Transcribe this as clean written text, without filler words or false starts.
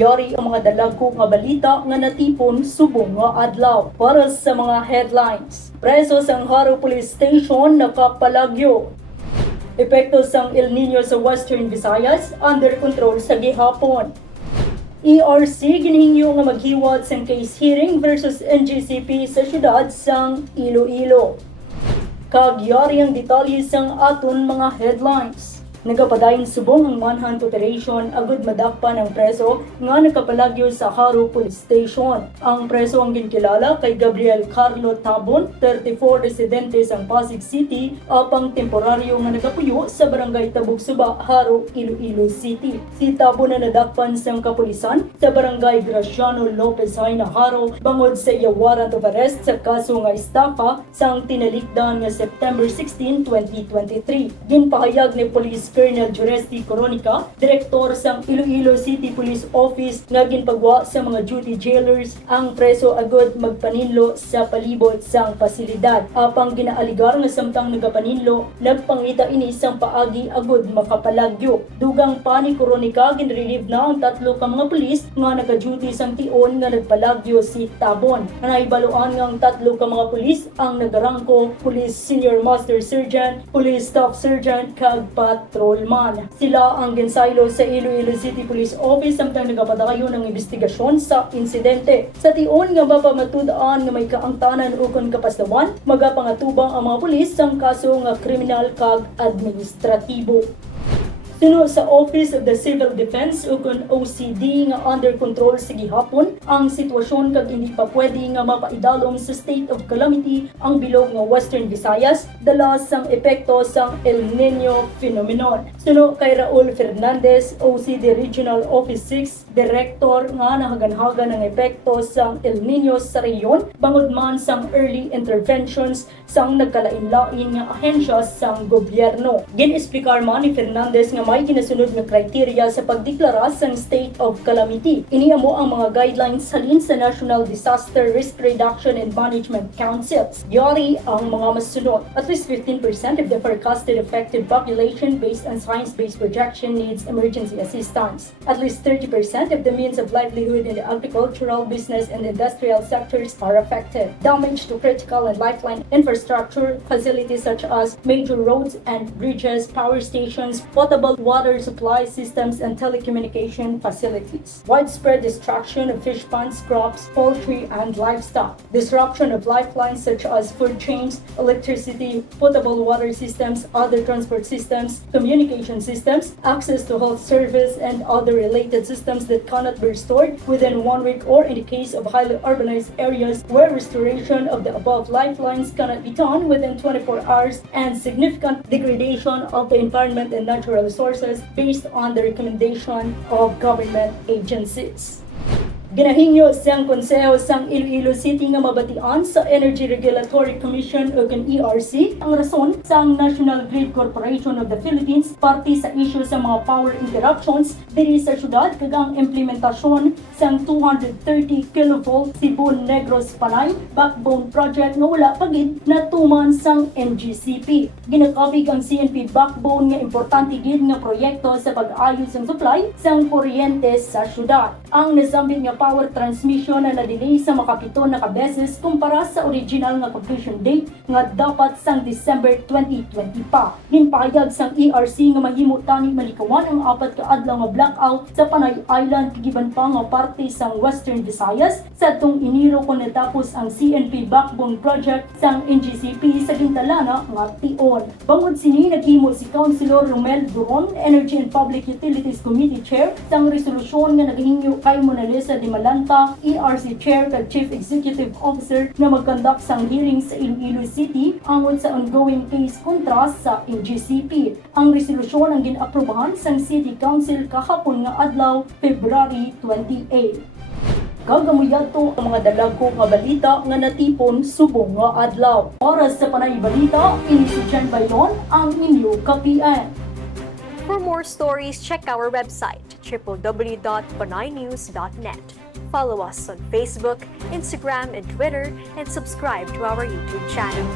Yari ang mga dalago nga balita nga natipon subong nga adlaw. Para sa mga headlines, Preso sang Jaro Police Station nakapalagyo. Epekto sang El Niño sa Western Visayas under control sa gihapon. ERC ginhingyo nga maghiwat sang case hearing versus NGCP sa syudad sang Iloilo. Kagyari ang detalye sang Atun mga headlines. Nagapadayon subong ang manhunt operation agud madakpan ang preso nga nakapalagyo sa Jaro Police Station. Ang preso ang ginkilala kay Gabriel Carlo Tabon, 34 residente sang Pasig City, apang temporaryo nga nagapuyo sa barangay Tabugsuba, Jaro, Iloilo City. Si Tabon na nadakpan sang kapulisan sa barangay Graciano Lopez Haina, Jaro, bangod sa iya warrant of arrest sa kaso nga estafa sang tinalikdan nga September 16, 2023. Ginpahayag ni Police Colonel Juresti Coronica, Direktor sang Iloilo City Police Office, nga ginpagwa sa mga duty jailers ang preso agud magpaninlo sa palibot sang pasilidad. Apang ginaaligar nga samtang nagapaninlo, nagpangita ini sang paagi agud makapalagyo. Dugang pa ni Coronica, ginrelieve na ang 3 ka mga pulis nga naka-duty sang tion nga nagpalagyo si Tabon. Naibaluan nga ang 3 ka mga pulis ang nagarangko Police Senior Master Sergeant, Police Staff Sergeant, kag patrolman. Sila ang ginsaylo sa Iloilo City Police Office samtang nagapadayon ng investigasyon sa insidente. Sa tion nga mapamatud-an nga may kaangtanan ukon kapastawan, magapangatubang ang mga pulis sang kaso nga kriminal kag administratibo. Suno sa Office of the Civil Defense ukon OCD nga under control sa gihapon ang sitwasyon kag hindi pa pwede nga mapaidalom sa state of calamity ang bilog nga Western Visayas dala sang epekto sang El Niño phenomenon. Suno kay Raul Fernandez, OCD Regional Office 6 Director nga nahaganhagan ng epekto sang El Niño sa reyon bangod man sang early interventions sang nagkalain-lain nga ahensya sang gobyerno. Gin-esplikar man ni Fernandez nga may ginasunod nga kriteria sa pagdeklara sang state of calamity. Iniamo ang mga guidelines halin sa National Disaster Risk Reduction and Management Councils. Yari ang mga masunod. At least 15% of the forecasted affected population based on science-based projection needs emergency assistance. At least 30% of the means of livelihood in the agricultural, business, and industrial sectors are affected. Damage to critical and lifeline infrastructure facilities such as major roads and bridges, power stations, potable water supply systems, and telecommunication facilities. Widespread destruction of fish ponds, crops, poultry, and livestock. Disruption of lifelines such as food chains, electricity, potable water systems, other transport systems, communication systems, access to health service, and other related systems that cannot be restored within 1 week, or in the case of highly urbanized areas where restoration of the above lifelines cannot be done within 24 hours, and significant degradation of the environment and natural resources based on the recommendation of government agencies. Ginahingyo siyang konseho sang Iloilo City nga mabatian sa Energy Regulatory Commission o ERC ang rason sang National Grid Corporation of the Philippines parte sa issue sa mga power interruptions diri sa syudad kag ang implementasyon sang 230 kV Sibon Negros Panay backbone project nga wala pagid natuman sang NGCP. Ginakabig ang CNP backbone nga importante gid nga proyekto sa pag-ayos sang supply sang kuryente sa syudad. Ang nasambit nga power transmission na na-delay sa makapito na kabeses kumpara sa original nga completion date nga dapat sang December 2020 pa. Ginpahayag sang ERC nga mahimo tani malikawan ang 4 ka adlaw nga blackout sa Panay Island giban pa nga parte sang Western Visayas sa tung Enero kon natapos ang CNP backbone project sang NGCP sa gintalana nga tion. Bangod sini naghimo si Councilor Romel Duron, Energy and Public Utilities Committee Chair, sang resolusyon nga nagahingyo kay Monalisa de Malanta, ERC Chair kag Chief Executive Officer na mag-conduct sang hearing sa Iloilo City angod sa ongoing case kontra sa NGCP. Ang resolusyon ang ginaprobahan sang City Council kahapon nga adlaw, February 28. Gagamuyadto ang mga dalago nga balita nga natipon subong nga adlaw. Para sa Panay Balita, ini si Jen Baylon ang inyong kapian. For more stories, check our website www.panaynews.net. Follow us on Facebook, Instagram, and Twitter, and subscribe to our YouTube channel.